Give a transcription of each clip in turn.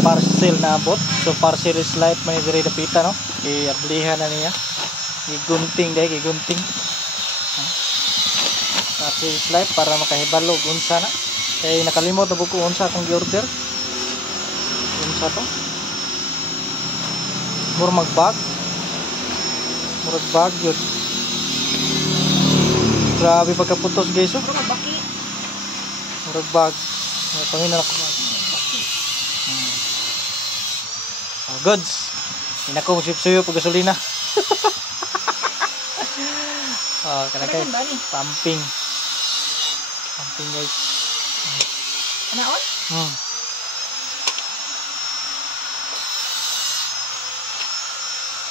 parcel na abot. So parcel is life man diri dapita no. Iablihan na niya. Gigunting dai gigunting. Parcel is life para makahibalo og unsa na. Kay nakalimot na ko unsa akong gi-order. Unsa to? Murag bag. Murag bag yun. Grabe pagkaputos guys oh. Murag bag. Pangina na ko. Goods. Ina ko sip-suyo pag gasolina. Kana guys. Pumping. Pumping guys. Anaon?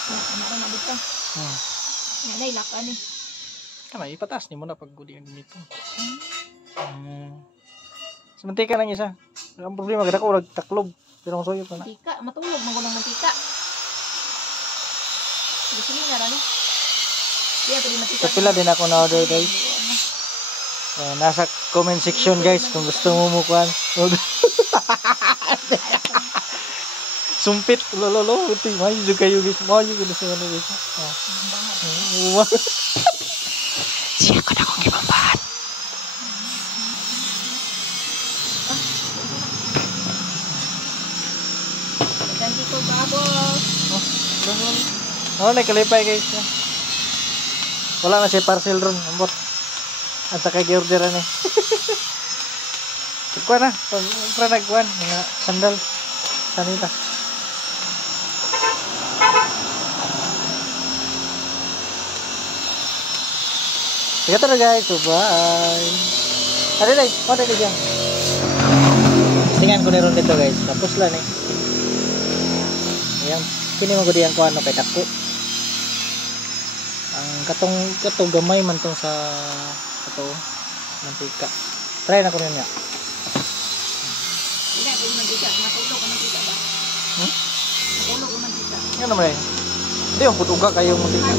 Ano na dito? Yan ay lakan eh. Kana ipataas ni mo na pag gudi ang ganito. Sementika nang isa. Ang problema kada ko urag taklob. Pero ang soyo pa na. Mantika, matulog mo ng mantika. Gusto niya na ni. Diya pwede mantika. Sa pila din ako na order guys. Nasa comment section guys kung gusto mo mukuan. Sumpit lolo uti mayo juga kayo guys. Mayo gid sa ano guys. Siya ko na kong gibambahan. Ganti ko babos. Oh, nakalipay guys. Wala na si parcel ron, ambot. At saka gi-orderan eh. Kuan na, pag nagkuan, mga sandal, sanita. Sige na guys, so bye. Ano lang, ano lang dyan. Tingan ko na ron dito guys, tapos lang eh. Ayan, kini mo gudi ang kuan no kay dako. Ang katong gamay man tong sa kato mantika. Try na ko niya. Ina pwede mantika, matulog ang mantika ba? Matulog ang mantika. Ano naman eh. Hindi yung putuga kayo mantika.